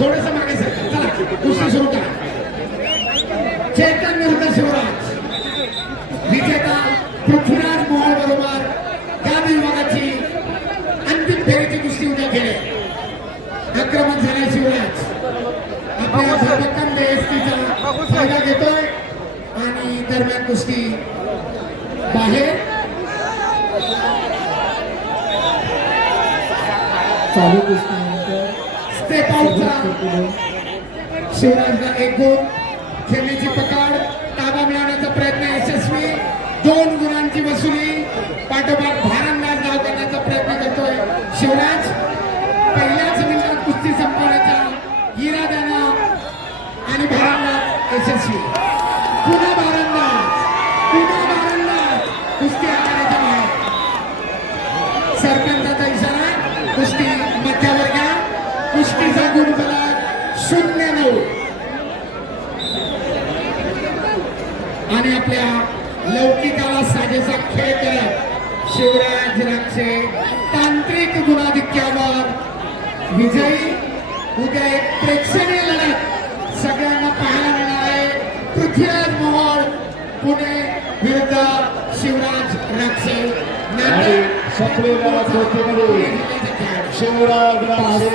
थोडस मागे सरका. चला कुस्ती सुरू करा. चेतन विरुद्ध शिवराज. विजेता पृथ्वीराज मोहोळ बरोबर त्या विभागाची अंतिम फेरीची कुस्ती उद्या खेळेल. आक्रमक झाला शिवराज. आपल्या भरभक्कम बेइज्जतीचा फायदा घेतोय आणि दरम्यान कुस्ती बाहेर. चालू कुस्तीनंतर स्टेप आउटचा शिवराजला 1 गुण. खेळण्याची पकड, ताबा मिळवण्याचा प्रयत्न यशस्वी. 2 गुणांची वसुली. पाठोपाठ भारंदाज धाव करण्याचा प्रयत्न करतोय शिवराज. पहिल्याच मिनिटात कुस्ती संपवण्याचा इराद्यानं आणि भारंदाज यशस्वी. पुन्हा भारंदाज, पुन्हा भारंदाज. कुस्ती आखाड्याच्या बाहेर. सरपंचाचा इशारा. कुस्ती मध्यावर घ्या. कुस्तीचा गुणफलक 0-9. आणि आपल्या लौकिकाला साजेसा खेळ करत शिवराज राक्षे तांत्रिक गुणाधिक्यावर विजयी. उद्या एक प्रेक्षणीय लढत सगळ्यांना पाहायला मिळणार आहे. पृथ्वीराज मोहोळ पुणे विरुद्ध शिवराज राक्षे. आणि संपलेल्या कुस्तीमध्ये शिवराज राक्षे